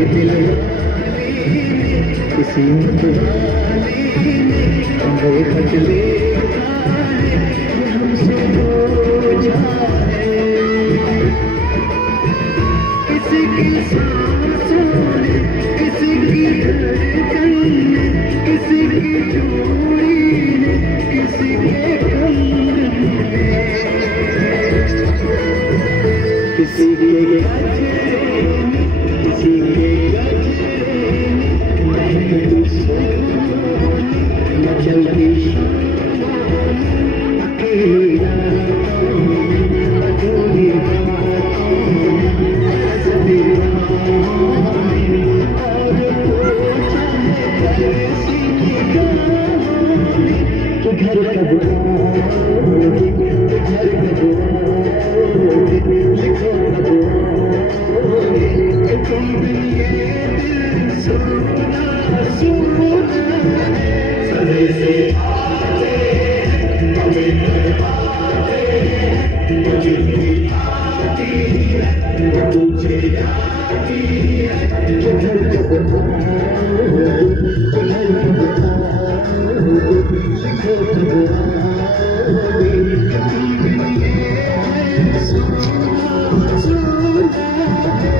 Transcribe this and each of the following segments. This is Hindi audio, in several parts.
ये दिल किसी मतवाले ने हमें खत लिखा है, ये हमसे हो जाए। किसी की सांसों ने, किसी की धड़कन ने, किसी की चूड़ी ने, किसी के कंगन ने, किसी के गजरे ने, किसी के गजरे ने, महक सोनी न चलती शाम, अकेली रातों में, अधूरी बातों में, सभी राहों में, और पूछा है कैसी निगाहों में कि घर कब आओगे, कि घर कब आओगे, लिखो कब आओगे कि तुम बिन ये दिल सोना सोना है। समय से आते हैं, हमें तड़पाते हैं, मुझे भी आती है, वो तुझे जाती है कि घर कब आओगे, कि घर कब आओगे, लिखो कब आओगे कि तुम बिन ये दिल सोना सोना है।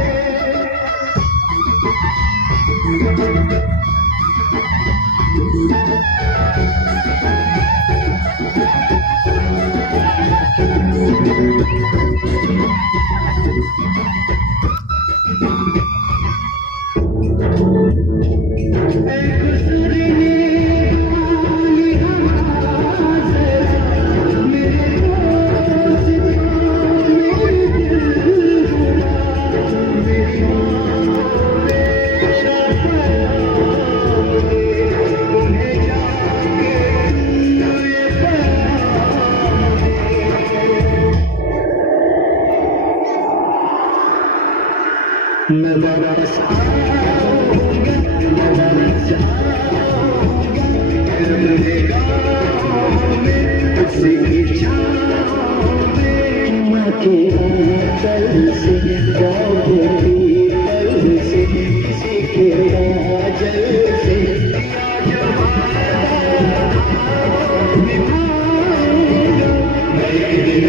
मैं वापस आऊंगा, मैं वापस आऊंगा, तेरे गाँव में, तुझसे की छाँव में, माँ के आंचल से, गाँव के पीपल से, किसी के काजल से, आज वादा निभाऊंगा, मैं एक दिन